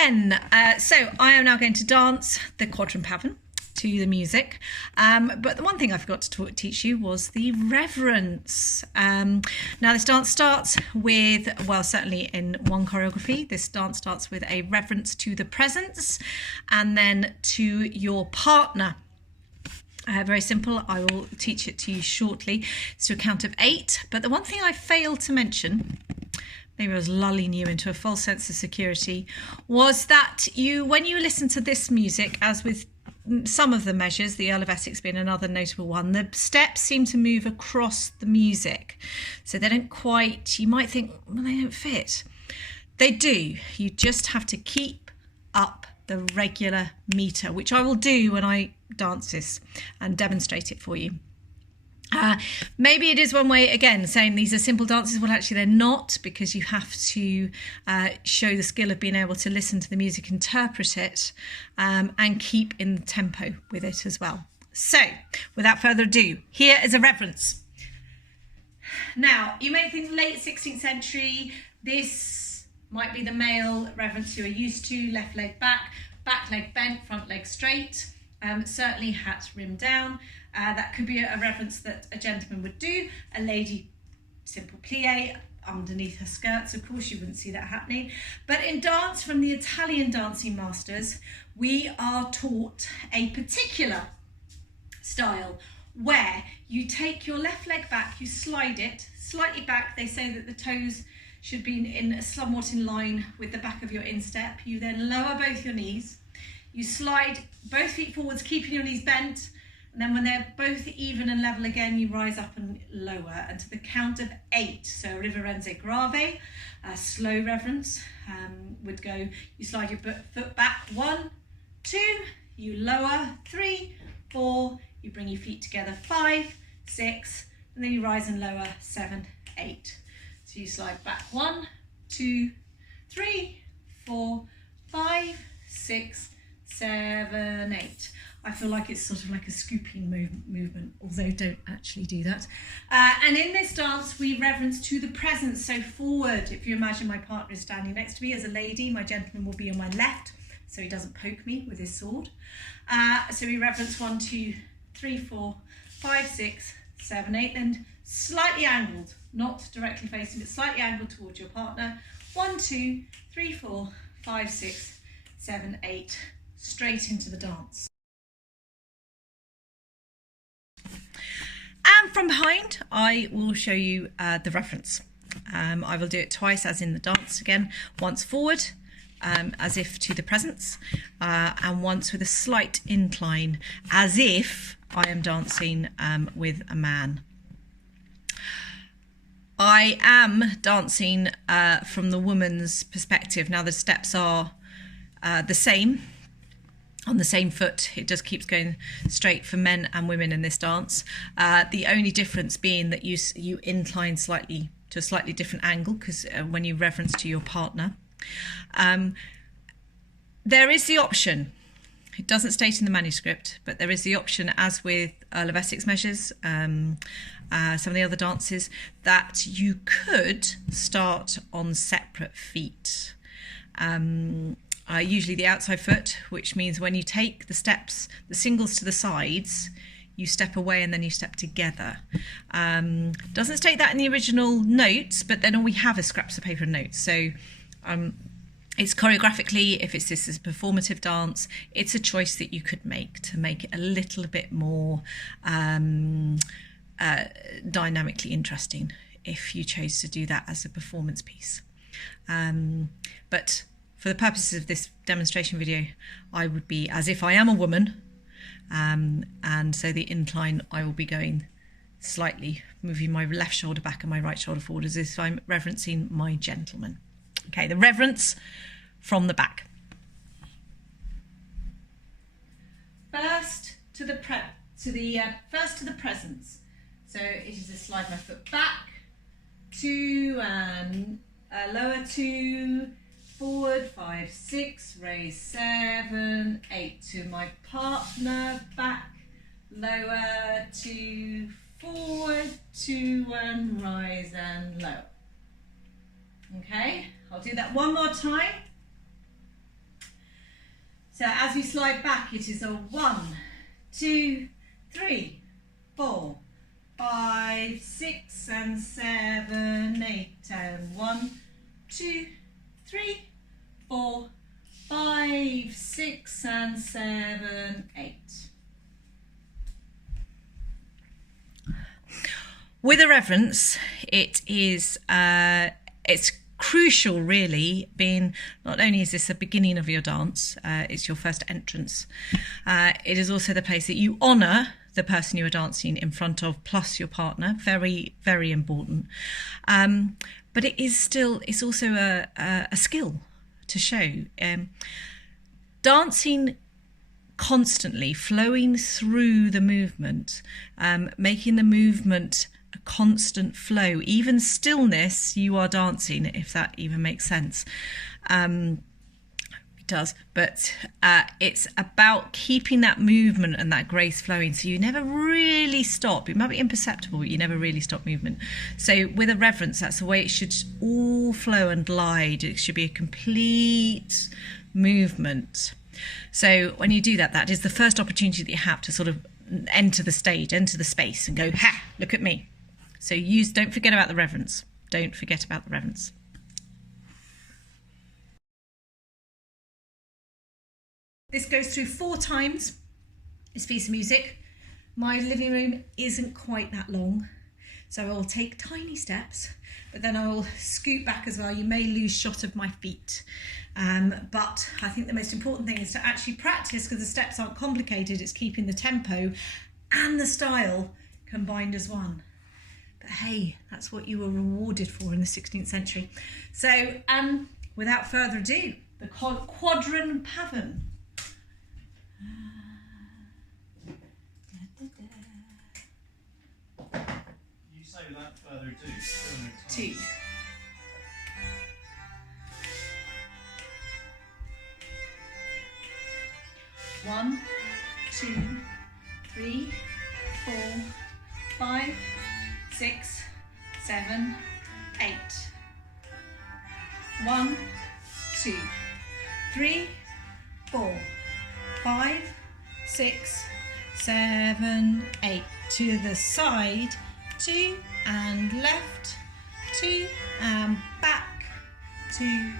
again. So I am now going to dance the Quadran Pavan to the music. But the one thing I forgot to teach you was the reverence. Now this dance starts with, well, certainly in one choreography, this dance starts with a reverence to the presence and then to your partner. Very simple. I will teach it to you shortly. It's to a count of 8. But the one thing I failed to mention, maybe I was lulling you into a false sense of security, was that when you listen to this music, as with some of the measures, the Earl of Essex being another notable one, the steps seem to move across the music. So they don't quite, you might think, well, they don't fit. They do. You just have to keep up the regular meter, which I will do when I dance this and demonstrate it for you. Maybe it is one way, again, saying these are simple dances. Well, actually they're not, because you have to show the skill of being able to listen to the music, interpret it, and keep in the tempo with it as well. So, without further ado, here is a reverence. Now, you may think late 16th century, this might be the male reverence you are used to, left leg back leg bent, front leg straight, certainly hat rim down. That could be a reverence that a gentleman would do. A lady, simple plie underneath her skirts, of course, you wouldn't see that happening. But in dance, from the Italian dancing masters, we are taught a particular style where you take your left leg back, you slide it slightly back. They say that the toes should be somewhat in line with the back of your instep. You then lower both your knees. You slide both feet forwards, keeping your knees bent. And then when they're both even and level again, you rise up and lower. And to the count of 8, so riverenze grave, a slow reverence would go, you slide your foot back, 1, 2, you lower, 3, 4, you bring your feet together, 5, 6, and then you rise and lower, 7, 8. So you slide back 1, 2, 3, 4, 5, 6, 7, 8. I feel like it's sort of like a scooping movement, although don't actually do that. And in this dance, we reverence to the presence. So forward, if you imagine my partner is standing next to me as a lady, my gentleman will be on my left, so he doesn't poke me with his sword. So we reverence 1, 2, 3, 4, 5, 6, 7, 8, and slightly angled, not directly facing, but slightly angled towards your partner. 1, 2, 3, 4, 5, 6, 7, 8, straight into the dance. And from behind, I will show you the reference. I will do it twice, as in the dance again. Once forward, as if to the presence, and once with a slight incline, as if I am dancing with a man. I am dancing from the woman's perspective. Now the steps are the same. On the same foot, it just keeps going straight for men and women in this dance. The only difference being that you incline slightly to a slightly different angle, because when you reverence to your partner. There is the option, it doesn't state in the manuscript, but there is the option, as with Earl of Essex measures, some of the other dances, that you could start on separate feet. Usually the outside foot, which means when you take the steps, the singles to the sides, you step away and then you step together. Doesn't state that in the original notes, but then all we have is scraps of paper and notes. So it's choreographically, if this is a performative dance, it's a choice that you could make to make it a little bit more dynamically interesting if you chose to do that as a performance piece. But for the purposes of this demonstration video, I would be as if I am a woman, and so the incline, I will be going slightly, moving my left shoulder back and my right shoulder forward, as if I'm reverencing my gentleman. Okay, the reverence from the back. First to the presence. So it is to slide my foot back, 2 and lower 2. Forward, 5, 6, raise 7, 8 to my partner, back, lower, 2, forward, 2, and rise and lower. Okay, I'll do that one more time. So as we slide back, it is a 1, 2, 3, 4, 5, 6 and 7, 8 and 1, 2, 3, 4, 5, 6 and 7, 8. With a reverence, it is it's crucial, really, being not only is this the beginning of your dance, it's your first entrance. It is also the place that you honour the person you are dancing in front of, plus your partner. Very, very important. But it's also a skill to show. Dancing constantly, flowing through the movement, making the movement a constant flow. Even stillness, you are dancing, if that even makes sense. It does, but it's about keeping that movement and that grace flowing, so you never really stop. It might be imperceptible, but you never really stop movement. So with a reverence, that's the way it should all flow and glide. It should be a complete movement. So when you do that, that is the first opportunity that you have to sort of enter the stage, enter the space and go, ha, look at me. So don't forget about the reverence. Don't forget about the reverence. This goes through 4 times. It's piece of music. My living room isn't quite that long, so I will take tiny steps, but then I will scoot back as well. You may lose shot of my feet. But I think the most important thing is to actually practice, because the steps aren't complicated. It's keeping the tempo and the style combined as one. But hey, that's what you were rewarded for in the 16th century. So without further ado, the Quadran Pavan. You say without further ado, 2. One, 2, 3, 4, 5, 6, 7, 8. 1, 2, 3, 4, 5, 6, 7, 8. To the side, 2 and left, 2 and back, 2,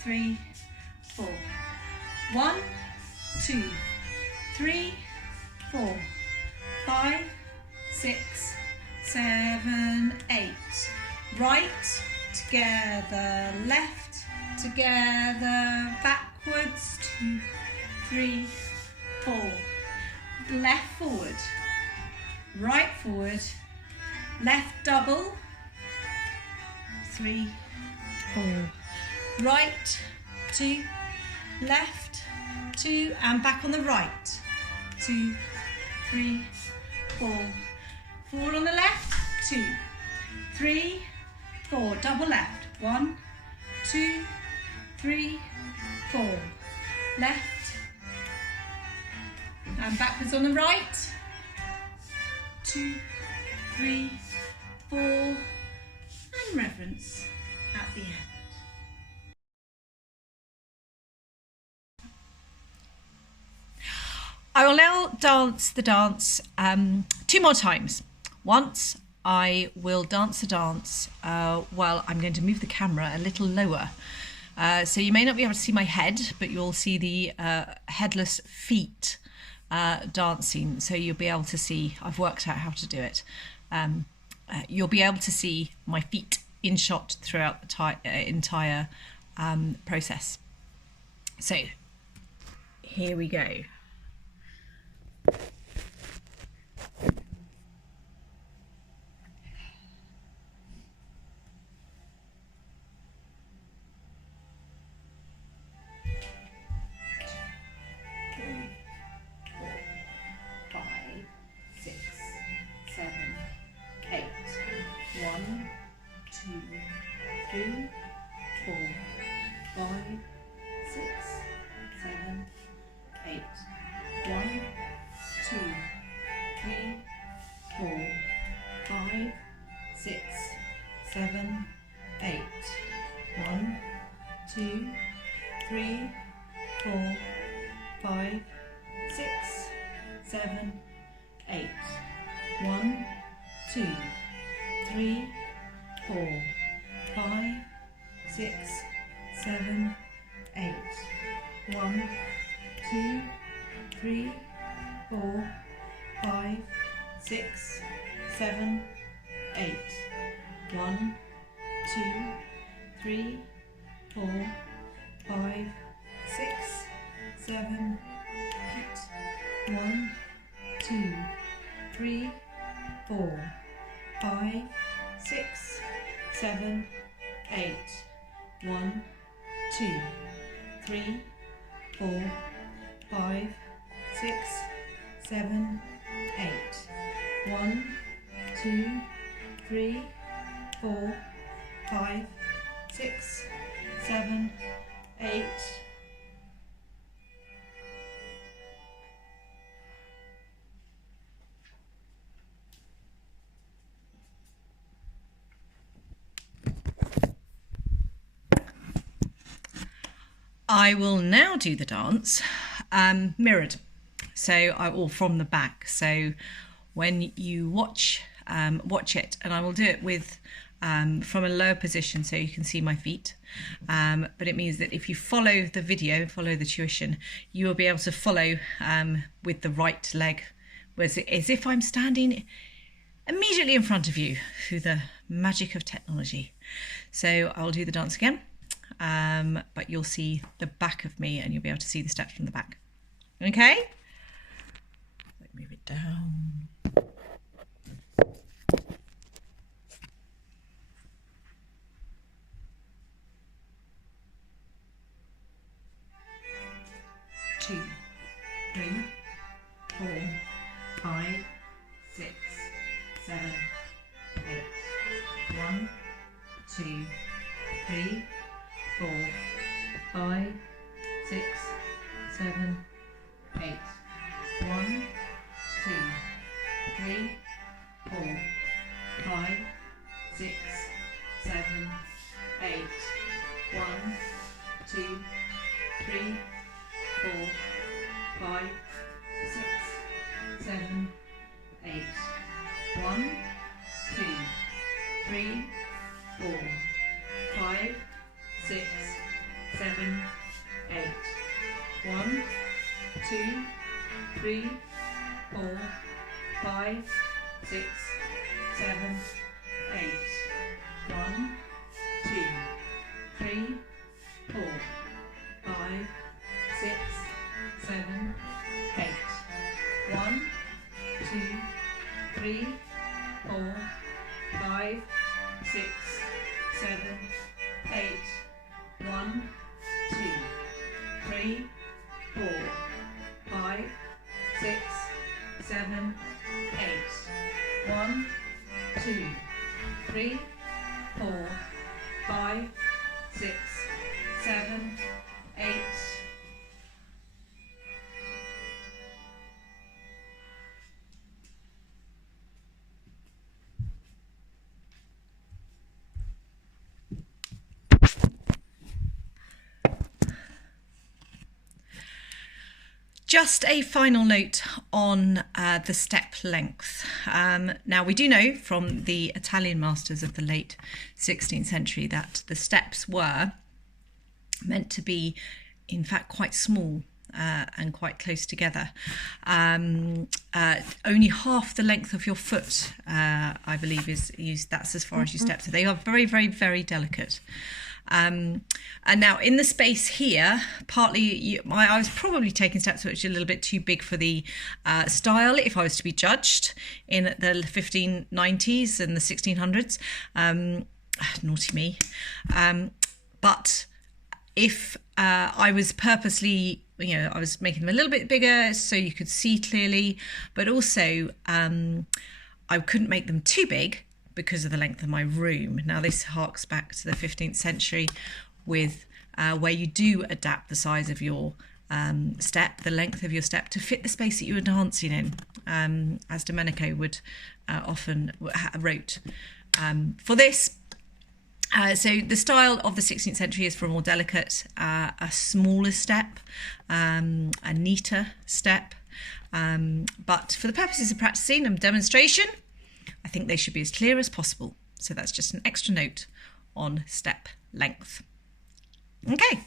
3, 4. 1, 2, 3, 4, 5, 6, 7, 8. Right, together, left, together, backwards, 2, 3, 4. Left forward, right forward, left double, 3, 4. Right, 2, left, 2, and back on the right, 2, 3, 4. Forward on the left, 2, 3, 4. Double left, 1, 2, 3, 4. Left, and backwards on the right, 2, 3, 4, and reverence at the end. I will now dance the dance 2 more times. Once I will dance the dance while I'm going to move the camera a little lower. So you may not be able to see my head, but you'll see the headless feet dancing. So you'll be able to see, I've worked out how to do it. You'll be able to see my feet in shot throughout the entire process. So here we go. 5, 6, 7, 8. 1, 2, 3, 4, 5, 6, 7, 8. 1, 2, 3, 4, 5, 6, 7, 8. 1, 2, 3, 4, 5, 6, 7, 8. 1, 2, 3, 4, 5, 6, 7, 8. 1, 2, 3, 4, 5, 6, 7, 8. 1, 2, 3, 4, 5, 6, 7, 8. I will now do the dance mirrored, or from the back. So when you watch it, and I will do it with from a lower position so you can see my feet. But it means that if you follow the video, follow the tuition, you will be able to follow with the right leg, as if I'm standing immediately in front of you through the magic of technology. So I'll do the dance again. But you'll see the back of me and you'll be able to see the steps from the back. Okay? Let me move it down. Two, 3, 4, 5, 6, 7, 8. 1, 2, 3, 4, 5, 6, 7, 8. 1, 2, 3, 4, 5, 6, 7, 8. 1, 2, 3, 4, 5, 6, 7, 8. 1, 2, 3, 4, 5, 6, 7, 8. 1, 2, 3, 4, 5, 6, 7, 8. 1, 2, 3, 4, 5, 6, 7, 8. 1, 2, 3, 4, 5, 6, 7, 8. 1, 2, 3, 4, 5, 6, 7, 8. 1, 2, 3, 4, 5, 6, 7, 8. Just a final note on the step length. Now, we do know from the Italian masters of the late 16th century that the steps were meant to be, in fact, quite small and quite close together. Only half the length of your foot, I believe, is used. That's as far as you step. So they are very, very, very delicate. And now in the space here, partly I was probably taking steps which are a little bit too big for the style if I was to be judged in the 1590s and the 1600s. Naughty me. But if I was purposely, I was making them a little bit bigger so you could see clearly, but also I couldn't make them too big because of the length of my room. Now this harks back to the 15th century with where you do adapt the size of your step, the length of your step to fit the space that you were dancing in, as Domenico would often wrote. For this, So the style of the 16th century is for a more delicate, a smaller step, a neater step. But for the purposes of practicing and demonstration, I think they should be as clear as possible. So that's just an extra note on step length. Okay.